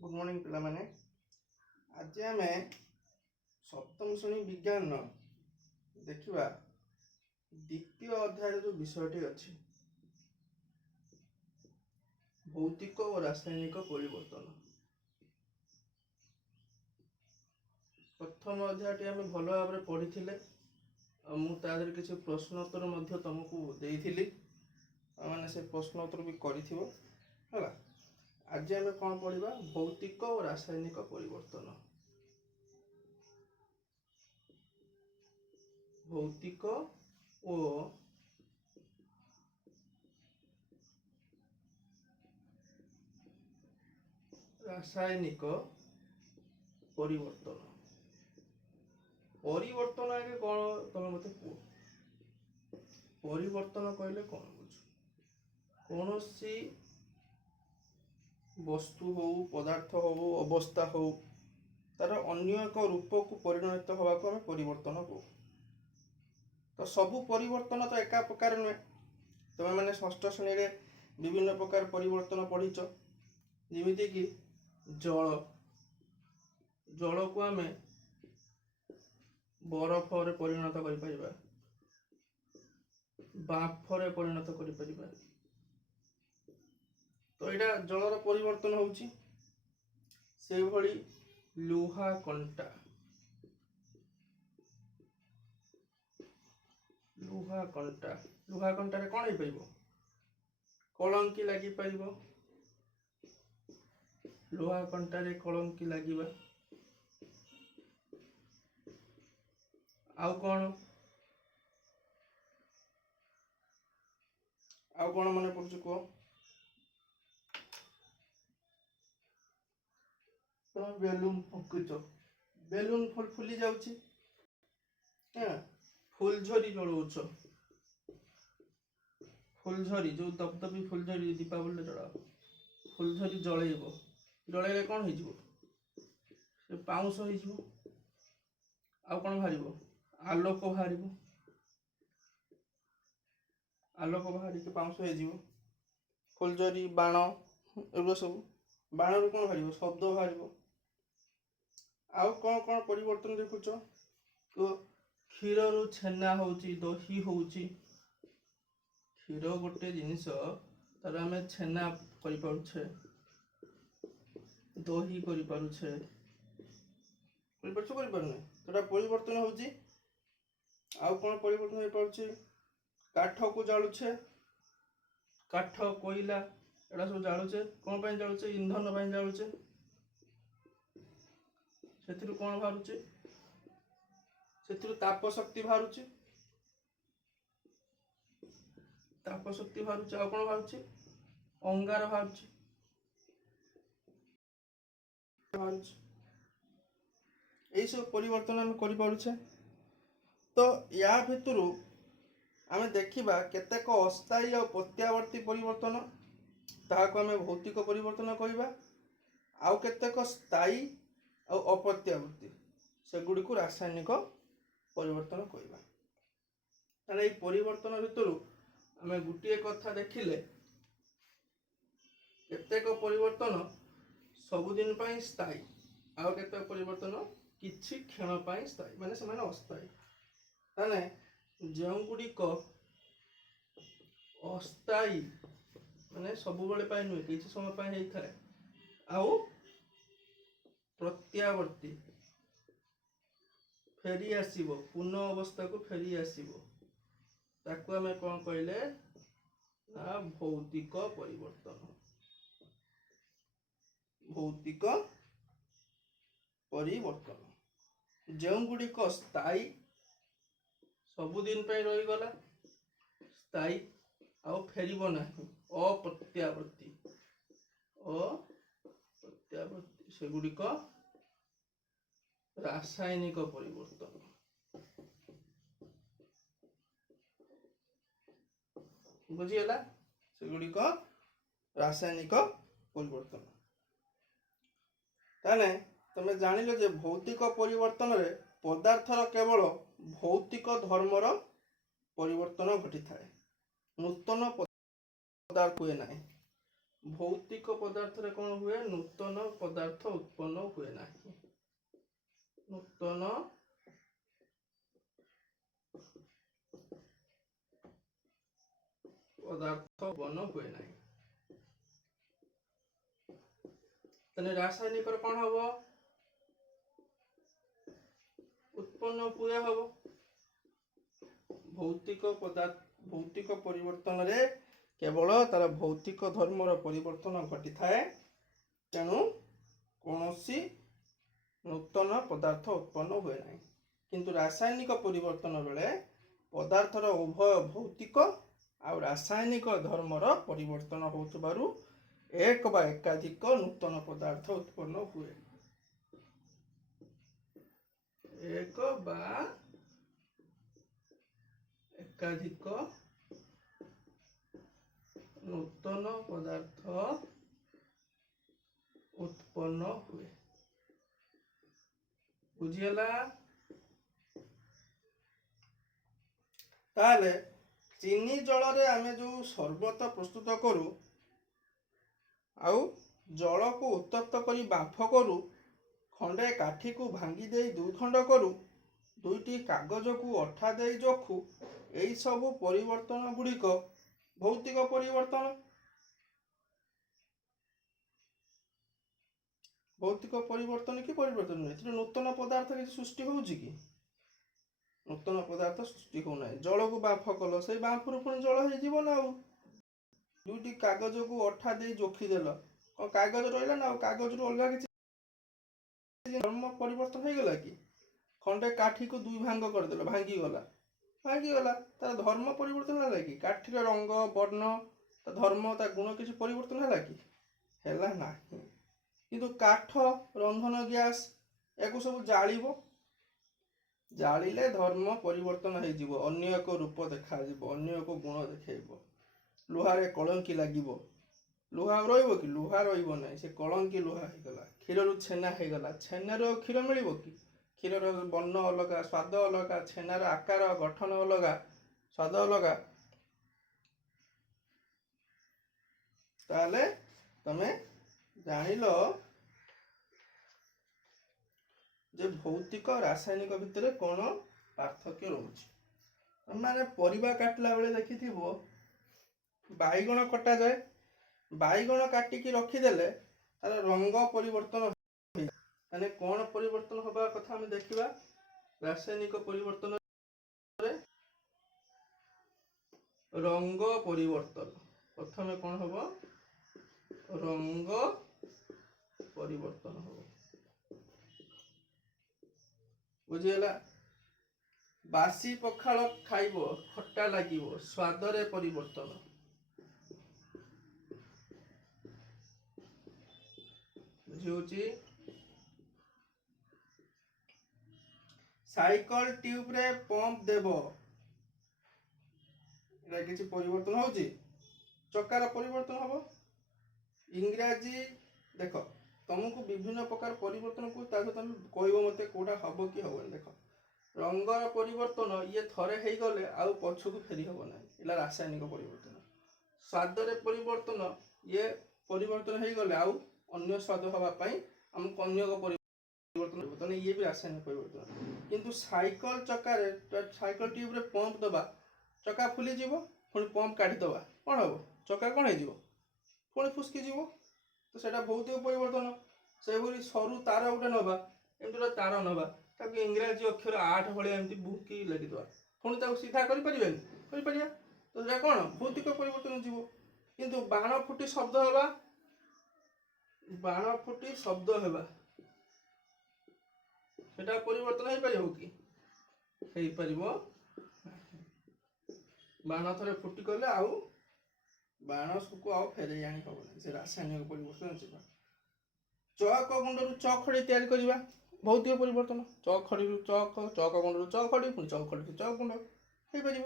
Good morning पिला माने। आज आम सप्तम श्रेणी विज्ञान देखा द्वितीय अध्याय जो विषयटी अच्छी भौतिक और रासायनिक परिवर्तन। प्रथम अध्यायटी आम भल भाव में पढ़ी मुझे किसी प्रश्नोत्तर तुमको देती मैंने से प्रश्नोत्तर भी कर। आज आम कौन पढ़ा भौतिक और रासायनिक परिवर्तन। भौतिक और रासायनिक परिवर्तन। परिवर्तन आगे कौन तुम मत कह परिवर्तन कहले कौन बुझ कौन सी वस्तु हो पदार्थ हो अवस्था हो तार अन्य एक रूप को परिणत होगा को हमें परिवर्तन कहू। तो सबू परिवर्तन तो एका प्रकार नुहे। तुम मैंने षष्ठ श्रेणी रे विभिन्न प्रकार परिवर्तन पढ़ीच जमीती कि जल जल को आम बरफ रे परिणत कर बाफ रे परिणत कर। तो यहाँ जलर परिवर्तन होउची से भली लुहा कंटा लुहा कंटा रे कौन हो कलंकी लगी पार। लुहा कंटा रे कलंकी लगे आउ कौन मन पड़ुछ कह तुम बेलून फुकुच बेलून फुली जाउची फुलझरी जलाऊछ फुलझरी जो दबदबी फुलझरी दीपावली जला फुलझरी जलैब जलैले कौन हो पाउंश हो आउ कौन बाहर आलोक बाहर आलोक बाहर के पाउंश हो फुलझरी बाण एगुलो सब बाण रू कौन बाहर शब्द बाहर आउ कौन कौन परिवर्तन देखुच तो क्षीर रु छेना होची दही होची क्षीर गोटे जिनिस तार आम छेना करें दही करें परिवर्तन होची। आउ कौन परिवर्तन हो पारुछि काठ को जालुछे काठ कोयला एड़ा सब जालुचे कौन पाई जालुचे इंधन पाई जालुचे से कौन बाहर से ताप शक्ति बाहर ताप शक्ति बाहर आउ कौन बाहर अंगार बाहर यही सब परिवर्तन आम कर। तो या भितर आम देखा केतेक अस्थायी और प्रत्यावर्ती परिवर्तन ताहाको आम भौतिक परिवर्तन कहवा आउ केतेक स्थायी और अप्रत्यावर्ती सेगुड़ी को रासायनिक परिवर्तन कहवा। ताले ये परिवर्तन भितर आम गोटे कथा देखिले केतेक परिवर्तन सबुदिन पाई स्थायी आउ केतेक परिवर्तन किछि क्षण पाई स्थायी माने से माने अस्थायी। ताने जो गुड़िक अस्थायी माने सब बेले पाई नुहे किछि समय पाई होता है आउ प्रत्यावर्ती फेरी आसीबो पुनः अवस्था को फेरी आसीबो ताकू आमे कौन कहले ना भौतिक परिवर्तन। भौतिक परिवर्तन जो गुड़िक स्थायी सबुदिन रही गला स्थायी आउ फेरिबो नाही अप्रत्यावर्ती सेगुड़िक रासायनिक परिवर्तन। बुझीगला सेगुड़िक रासायनिक परिवर्तन। ताने तुम जानिल जे भौतिक परिवर्तन रे पदार्थर केवल भौतिक धर्मर परिवर्तन घटी थाए नूतन पदार्थ हुए ना। भौतिक पदार्थ रे कौन हुए नूतन पदार्थ उत्पन्न हुए ना नूतन पदार्थ उत्पन्न हुए ना तने रासायनिक कौन हम उत्पन्न हुए हम भौतिक पदार्थ भौतिक परिवर्तन रे केवल तार भौतिक धर्मर परिवर्तन घटी थाए तेणु कौनसी नूतन पदार्थ उत्पन्न हुए ना किंतु रासायनिक परिवर्तन बेले पदार्थर उभय भौतिक आ रासायनिक धर्मर परिवर्तन होतबारु एक बा एकाधिक नूतन पदार्थ उत्पन्न हुए एक बा एकाधिक नूतन पदार्थ उत्पन्न हुए बुझीगला ताले चीनी जल रे आमे जो शरबत प्रस्तुत करू आउ जल को उत्तप्त करी बांफ करू खंडे काठी को भांगी दे दुई खंड करू दुईटी कागज को अठा दे जोखू यही सब परिवर्तन गुड़िक भौतिक परिवर्तन भौतिक परिवर्तन कि परिवर्तन नहीं नूतन पदार्थ किसी सृष्टि होउची कि नूतन पदार्थ सृष्टि हो ना जल को बांफ कल से बांफ रु पुणी जल हो ना दुईटी कागज को अठा दे जोखीदेल कागज रहा ना कागज रु अलग किसी धर्म परिवर्तन हो गला कि खंडे काठी को दुई भांग करदेल भांगीगला तार धर्म परिवर्तन है कि काठीर रंग वर्ण धर्म ता गुण किसी परिवर्तन है कि है ना किंतु काठ रंधन गैस या सब जालिबो जालिले धर्म परिवर्तन हो अन्य एक रूप देखा अन्य एक गुण देखेब लुहारे कलंकी लगिबो लुहा रहिबो कि लुहा रहिबो नहीं से कलंकी लुहा हो गला क्षीर रु छेना हो गला छेनार क्षीर मिलिबो कि क्षीर वर्ण अलग स्वाद अलग छेनार आकार गठन अलग स्वाद अलग ताले तमे जानिल जे भौतिक रासायनिक भितर कौन पार्थक्य रोचे माने परिबा काटला बेले देखिथिबो बाईगण कटा जाए बाईगण काटिकी रखीदेले तार रंग परिवर्तन माने कौन परिवर्तन हवा कथा हमें देखिबा रासायनिक परिवर्तन रंग परिवर्तन प्रथम कौन हम रंग परिवर्तन हम बुझीगला बासी पखाल खाइब खट्टा लागिब स्वाद रे परिवर्तन बुझी साइकल ट्यूब रे पंप देव एटा किसी परिवर्तन होची चकार परिवर्तन हम इंग्राजी देख तुमको विभिन्न प्रकार परिवर्तन को तुम कह मत कौटा हम कि हम देख रंगर परिवर्तन ये थरे हो गले आउ पछकू फेरी हम ना इला रासायनिक परिवर्तन स्वाद रे परिवर्तन ये परिवर्तन हो गले आउ अन्य स्वाद हवापाई आमको अन्य परिवर्तन ये भी रासायनिक परिवर्तन किंतु साइकल चकार साइकल ट्यूब रे पंप दबा चका फुली जीव पुणी पंप काढ़ीदबा कौन हम चका कौन हो पुणी फुसकी जीव तो सेटा भौतिक परिवर्तन से सरू तार गोटे नवा एमती तार नवा ताकि इंग्राजी अक्षर 8 भाया एमती बुकी लगिदवा पुणी सीधा कर तो सेटा कौन भौतिक परिवर्तन जीव किंतु बाण फुटी शब्द हवा बाण फुटी शब्द हवा सेटा परिवर्तन हो पारिबो कि हेई पारिबो बाण थरे फुटी कले आउ बाण को आउ फेरे आनी हम से रासायनिक परिवर्तन जीवा चौक गुंड रु चौखड़ी तैयारी करवा भौतिक परिवर्तन चौखड़ी रु चौक गुंड रु चौखड़ी पुणी चौखड़ी रु चौक गुंड हो पार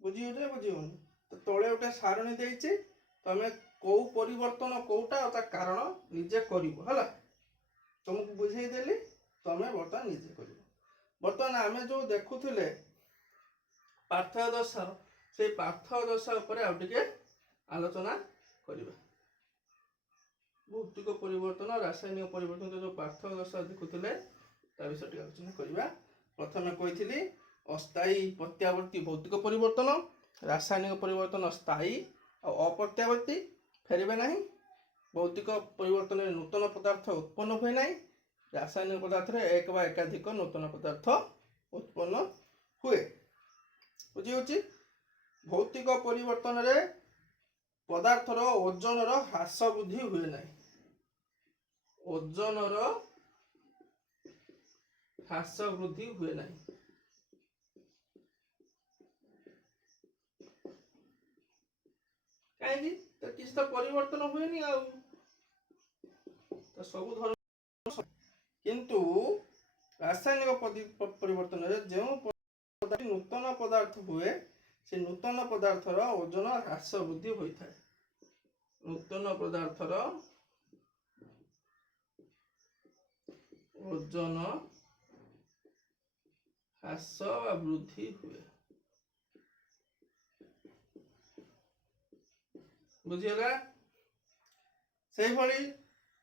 बुझीगले बुझीगनी तो तले गोटे सारणी देइछि तमे कौ परिवर्तन कौटा ता कारण निजे करिवो हला तुमको बुझाई देली तमे बर्तमान निजे करिवो बर्तमान आमे जो देखुथिले पार्थक्य दशा से पार्थक्य दशा ऊपर आउ टिके आलोचना करिबा। भौतिक परिवर्तन रासायनिक परिवर्तन जो पार्थक्य दशा देखुले ता विषय टिके आलोचना करबा। प्रथमे कहिथिली अस्थायी प्रत्यावर्ती भौतिक परिवर्तन, रासायनिक परिवर्तन स्थायी और अप्रत्यावर्ती फेरबे नहीं। भौतिक परिवर्तन में नूतन पदार्थ उत्पन्न हुए नहीं, रासायनिक पदार्थ रे एक बा एकाधिक नूतन पदार्थ उत्पन्न हुए। बुझी भौतिक परिवर्तन रे पदार्थर ओजन ह्रास वृद्धि हुए नहीं, ओजन ह्रास वृद्धि हुए नहीं। कहीं तो किसी तो परिवर्तन हुए नहीं आ तो सब धर्म, किंतु रासायनिक परिवर्तन रे जो नूतन पदार्थ हुए से नूतन पदार्थर ओजन ह्रास वृद्धि होता है। नूतन पदार्थर ओजन ह्रास वृद्धि हुए। बुझीगला। से भली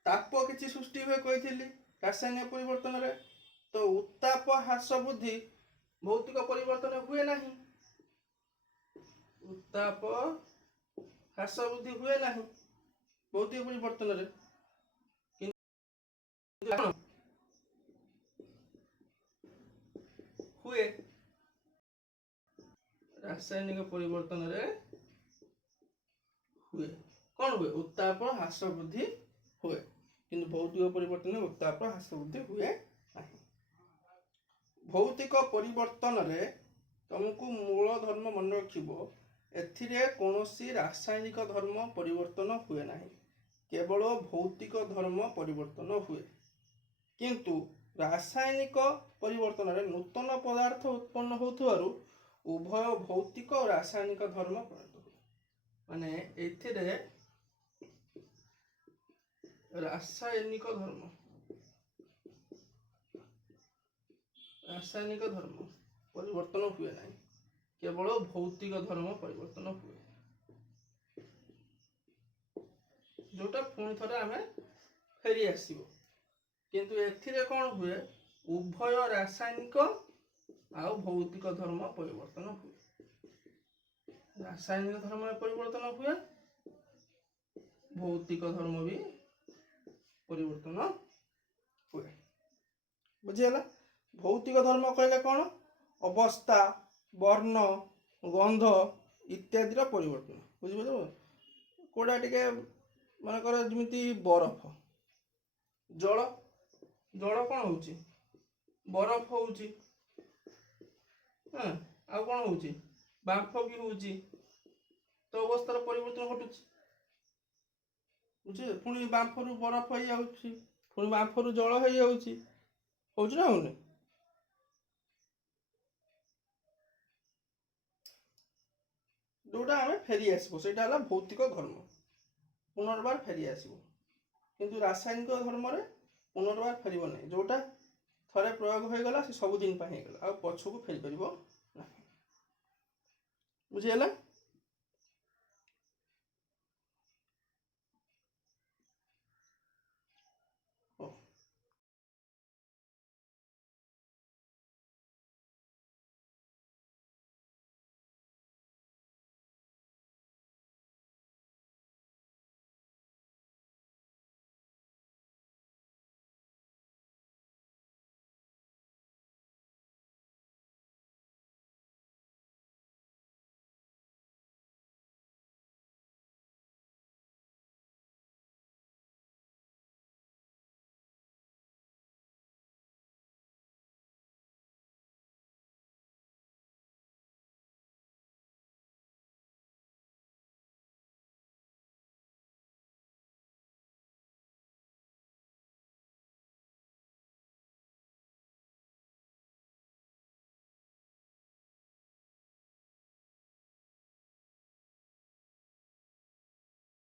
ताप किसी सृष्टि हुए कही रासायनिक परिवर्तन रे, तो उत्ताप ह्रास वृद्धि भौतिक परिवर्तन हुए नहीं, उत्ताप ह्रास वृद्धि हुए नहीं भौतिक परिवर्तन रे, हुए रासायनिक परिवर्तन रे हुए कौन हुए उत्ताप ह्रास वृद्धि हुए, किंतु भौतिक परिवर्तन में उत्ताप ह्रास वृद्धि हुए नहीं। भौतिक परिवर्तन रे तुमको मूल धर्म मन रखिबो, एथिरे कौनसी रासायनिक धर्म परिवर्तन हुए नहीं, केवल भौतिक धर्म परिवर्तन हुए। किंतु रासायनिक परिवर्तन रे नूतन पदार्थ उत्पन्न होथुवारु उभय भौतिक और रासायनिक धर्म परिवर्तन हुए। माने एथिरे रासायनिक धर्म परिवर्तन हुए नहीं, केवल भौतिक धर्म परिवर्तन हुए। जोटा पुणी थरे आमे फेरी आसीबो, किंतु एथिरे कौन हुए उभय रासायनिक आउ भौतिक धर्म परिवर्तन हुए। रासायनिक धर्म में परिवर्तन हुए, भौतिक धर्म भी परिवर्तन हुए। बुझीगला। भौतिक धर्म कहले कौन अवस्था, वर्ण, गंध इत्यादि परिवर्तन। बुझिपार कोड़ा टिके मन कर जमी बरफ जल, जल कौन होची बरफ होची, आ कौन होची बांफ भी होची, तो अवस्थार परिवर्तन घटुची। बुझे पुणी बांफरू बरफ हो जाउची, पुणी बांफरू जल हो जाउची, होची ना होने। जोटा आम फेरी आसबो सेटा हला भौतिक धर्म, पुनर्बार फेरी आसबो। किंतु रासायनिक धर्म रे पुनर्बार फेरिबो नहीं, जोटा थरे प्रयोग हो गला से सब दिन पे हो गला आ पछो को फेरी परिबो नहीं। बुझियला।